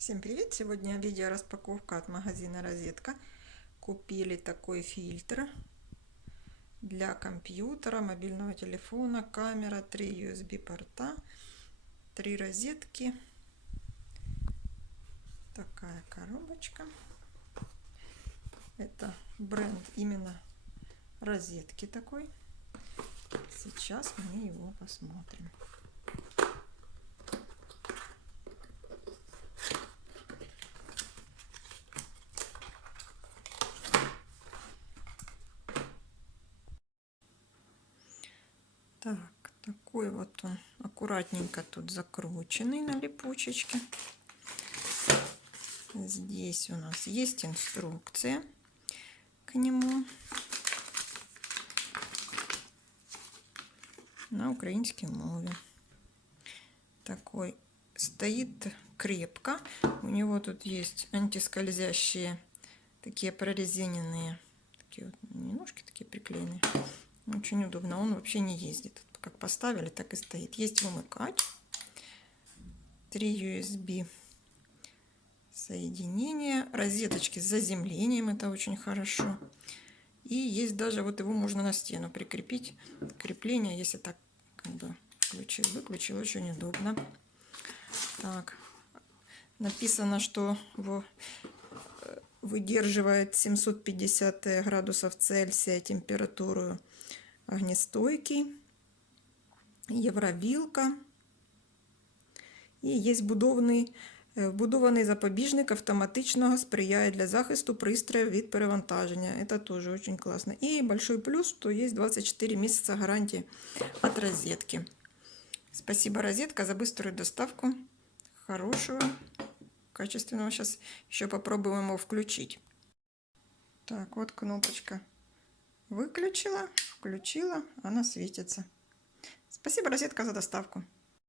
Всем привет! Сегодня видео распаковка от магазина Розетка. Купили такой фильтр для компьютера, мобильного телефона, камера, 3 USB порта, 3 розетки. Такая коробочка. Это бренд именно Розетки такой. Сейчас мы его посмотрим. Так, такой вот он аккуратненько тут закрученный на липучечке. Здесь у нас есть инструкция к нему на украинском мове. Такой стоит крепко. У него тут есть антискользящие такие прорезиненные, такие вот ножки такие приклеенные. Очень удобно. Он вообще не ездит. Как поставили, так и стоит. Есть вымыкач. 3 USB соединения. Розеточки с заземлением. Это очень хорошо. И есть даже, вот его можно на стену прикрепить. Крепление, если так как бы выключил, очень удобно. Так. Написано, что выдерживает 750 градусов Цельсия температуру, огнестойкий, євровілка. І є вбудований запобіжник автоматичного сприяє для захисту пристрою від перевантаження. Это тоже очень классно. И большой плюс, что есть 24 месяца гарантии от Розетки. Спасибо, Розетка, за быструю доставку. Хорошего, качественного. Сейчас еще попробуем его включить. Так, вот кнопочка. Выключила, включила, она светится. Спасибо, Розетка, за доставку.